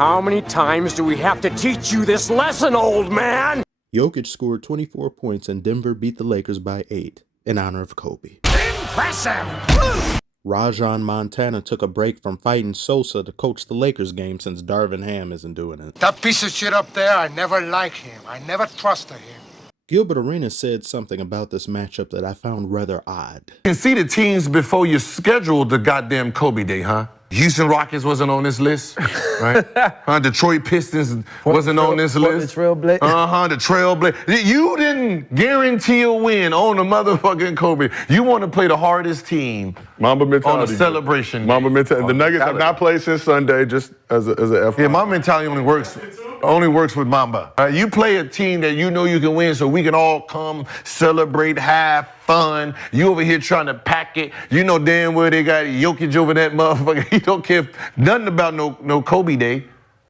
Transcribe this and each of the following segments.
How many times do we have to teach you this lesson, old man? Jokic scored 24 points and Denver beat the Lakers by 8 in honor of Kobe. Impressive! Rajon Montana took a break from fighting Sosa to coach the Lakers game since Darvin Ham isn't doing it. That piece of shit up there, I never like him. I never trusted him. Gilbert Arenas said something about this matchup that I found rather odd. You can see the teams before you scheduled the goddamn Kobe Day, huh? Houston Rockets wasn't on this list, right? Detroit Pistons wasn't on this list. The Trailblazers. The Trailblazers. You didn't guarantee a win on the motherfucking Kobe. You want to play the hardest team Mamba mentality. on the celebration. Mamba mentality. The Nuggets have not played since Sunday, just as a FYI. Yeah, my mentality only works with Mamba. You play a team that you know you can win so we can all come, celebrate, have fun. You over here trying to pack it. You know damn well they got Jokic over that motherfucker. He don't care nothing about no Kobe Day.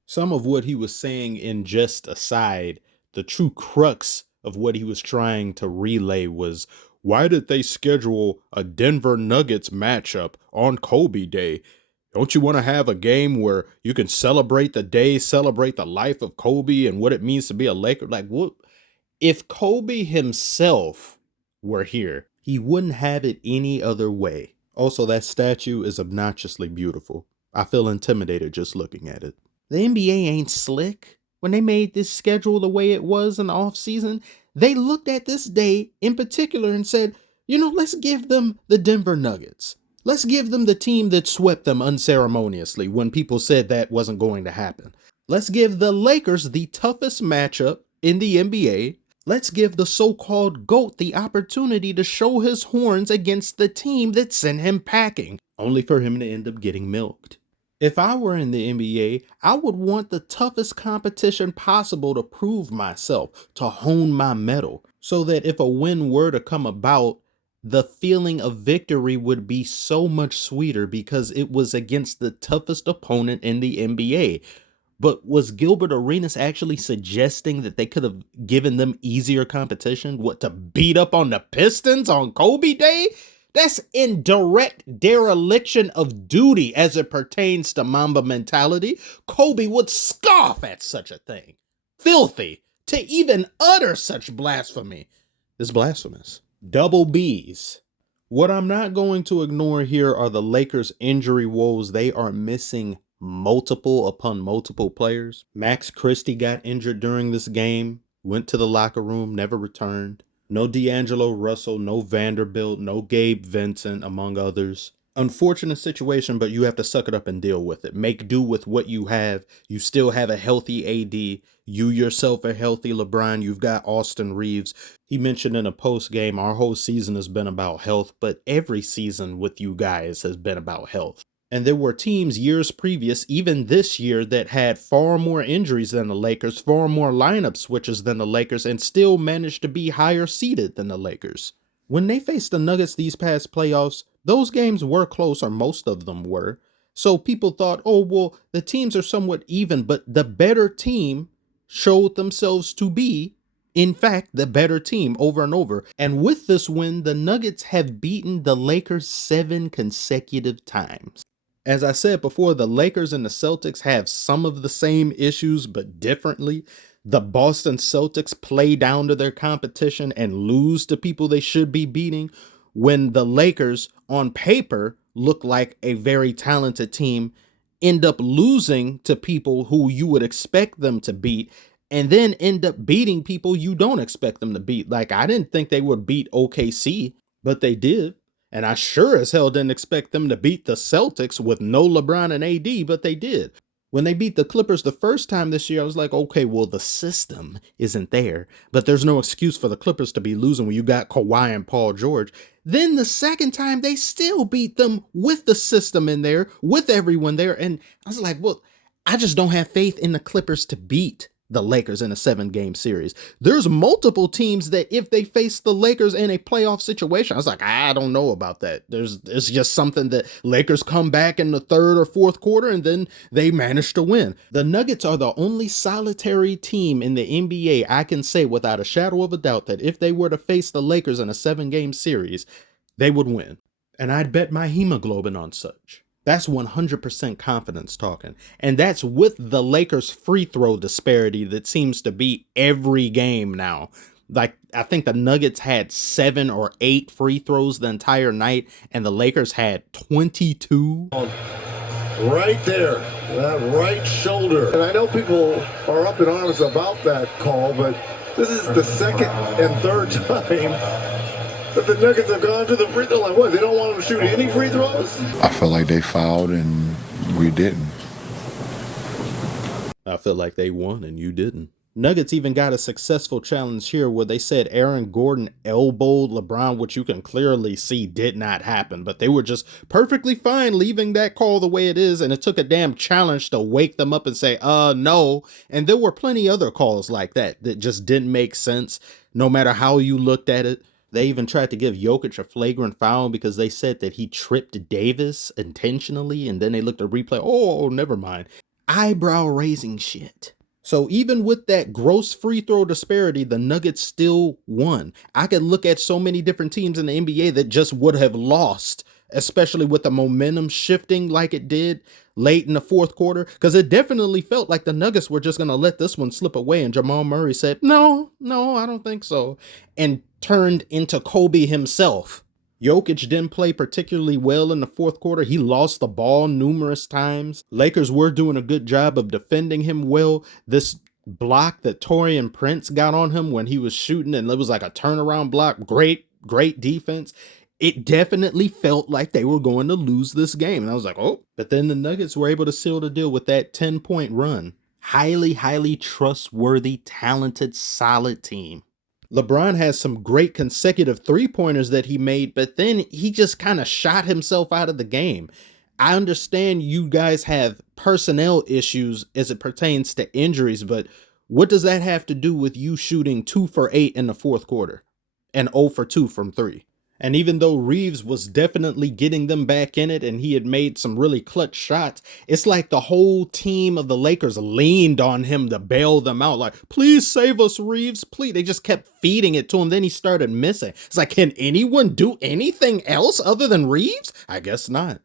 Some of what he was saying in just aside, the true crux of what he was trying to relay was, why did they schedule a Denver Nuggets matchup on Kobe Day? Don't you want to have a game where you can celebrate the day, celebrate the life of Kobe and what it means to be a Laker? Like, what? If Kobe himself were here, he wouldn't have it any other way. Also, that statue is obnoxiously beautiful. I feel intimidated just looking at it. The NBA ain't slick. When they made this schedule the way it was in the offseason, they looked at this day in particular and said, let's give them the Denver Nuggets. Let's give them the team that swept them unceremoniously when people said that wasn't going to happen. Let's give the Lakers the toughest matchup in the NBA. Let's give the so-called GOAT the opportunity to show his horns against the team that sent him packing, only for him to end up getting milked. If I were in the NBA, I would want the toughest competition possible to prove myself, to hone my mettle, so that if a win were to come about, the feeling of victory would be so much sweeter because it was against the toughest opponent in the NBA. But was Gilbert Arenas actually suggesting that they could have given them easier competition? What, to beat up on the Pistons on Kobe Day? That's in direct dereliction of duty as it pertains to Mamba mentality. Kobe would scoff at such a thing. Filthy. To even utter such blasphemy is blasphemous. Double B's. What I'm not going to ignore here are the Lakers' injury woes. They are missing multiple upon multiple players. Max Christie got injured during this game, went to the locker room, never returned. No D'Angelo Russell, no Vanderbilt, no Gabe Vincent, among others. Unfortunate situation, but you have to suck it up and deal with it. Make do with what you have. You still have a healthy AD. You yourself a healthy LeBron. You've got Austin Reeves. He mentioned in a post game, our whole season has been about health, but every season with you guys has been about health. And there were teams years previous, even this year, that had far more injuries than the Lakers, far more lineup switches than the Lakers, and still managed to be higher seeded than the Lakers. When they faced the Nuggets these past playoffs, those games were close, or most of them were. So people thought, oh, well, the teams are somewhat even, but the better team showed themselves to be, in fact, the better team over and over. And with this win, the Nuggets have beaten the Lakers 7 consecutive times. As I said before, the Lakers and the Celtics have some of the same issues, but differently. The Boston Celtics play down to their competition and lose to people they should be beating, when the Lakers, on paper, look like a very talented team, end up losing to people who you would expect them to beat, and then end up beating people you don't expect them to beat. Like, I didn't think they would beat OKC, but they did. And I sure as hell didn't expect them to beat the Celtics with no LeBron and AD, but they did. When they beat the Clippers the first time this year, I was like, okay, well, the system isn't there, but there's no excuse for the Clippers to be losing when you got Kawhi and Paul George. Then the second time, they still beat them with the system in there, with everyone there. And I was like, well, I just don't have faith in the Clippers to beat the Lakers in a 7-game series. There's multiple teams that if they face the Lakers in a playoff situation, I was like, I don't know about that. It's just something that Lakers come back in the third or fourth quarter and then they manage to win. The Nuggets are the only solitary team in the NBA I can say without a shadow of a doubt that if they were to face the Lakers in a 7-game series, they would win. And I'd bet my hemoglobin on such. That's 100% confidence talking. And that's with the Lakers free throw disparity that seems to be every game now. Like, I think the Nuggets had 7 or 8 free throws the entire night, and the Lakers had 22. Right there, that right shoulder. And I know people are up in arms about that call, but this is the second and third time that the Nuggets have gone to the free throw line. What, they don't want them to shoot any free throws? I feel like they fouled and we didn't. I feel like they won and you didn't. Nuggets even got a successful challenge here where they said Aaron Gordon elbowed LeBron, which you can clearly see did not happen, but they were just perfectly fine leaving that call the way it is, and it took a damn challenge to wake them up and say, no. And there were plenty other calls like that just didn't make sense, no matter how you looked at it. They even tried to give Jokic a flagrant foul because they said that he tripped Davis intentionally, and then they looked at replay. Oh, never mind. Eyebrow raising shit. So even with that gross free throw disparity, the Nuggets still won. I could look at so many different teams in the NBA that just would have lost, especially with the momentum shifting like it did late in the fourth quarter, because it definitely felt like the Nuggets were just going to let this one slip away. And Jamal Murray said, no, I don't think so, and turned into Kobe himself. Jokic didn't play particularly well in the fourth quarter. He lost the ball numerous times. Lakers were doing a good job of defending him well. This block that Taurean Prince got on him when he was shooting, and it was like a turnaround block, great defense. It definitely felt like they were going to lose this game. And I was like, oh, but then the Nuggets were able to seal the deal with that 10-point run. Highly trustworthy, talented, solid team. LeBron has some great consecutive three-pointers that he made, but then he just kind of shot himself out of the game. I understand you guys have personnel issues as it pertains to injuries, but what does that have to do with you shooting 2 for 8 in the fourth quarter and 0 for 2 from 3? And even though Reeves was definitely getting them back in it and he had made some really clutch shots, it's like the whole team of the Lakers leaned on him to bail them out. Like, please save us, Reeves, please. They just kept feeding it to him. Then he started missing. It's like, can anyone do anything else other than Reeves? I guess not.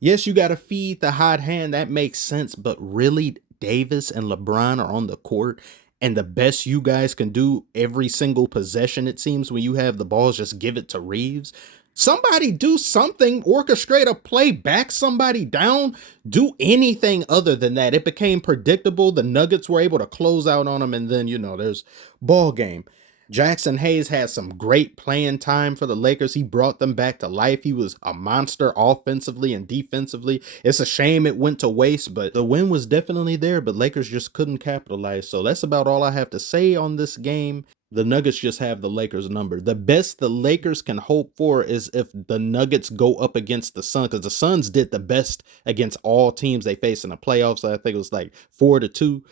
Yes, you got to feed the hot hand. That makes sense. But really, Davis and LeBron are on the court, and the best you guys can do every single possession, it seems, when you have the ball is just give it to Reeves. Somebody do something, orchestrate a play, back somebody down, do anything other than that. It became predictable. The Nuggets were able to close out on them, and then, there's ball game. Jackson Hayes had some great playing time for the Lakers. He brought them back to life. He was a monster offensively and defensively. It's a shame it went to waste, but the win was definitely there, but Lakers just couldn't capitalize. So that's about all I have to say on this game. The Nuggets just have the Lakers number. The best the Lakers can hope for is if the Nuggets go up against the Suns, because the Suns did the best against all teams they faced in the playoffs. I think it was like 4-2.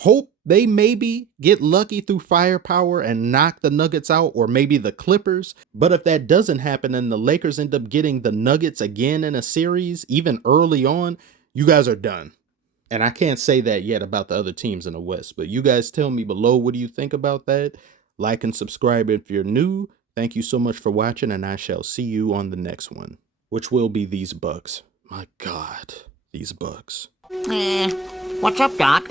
Hope they maybe get lucky through firepower and knock the Nuggets out, or maybe the Clippers. But if that doesn't happen and the Lakers end up getting the Nuggets again in a series, even early on, you guys are done. And I can't say that yet about the other teams in the West, but you guys tell me below, what do you think about that? Like and subscribe if you're new. Thank you so much for watching, and I shall see you on the next one, which will be these Bucks. My God, these Bucks. What's up, Doc?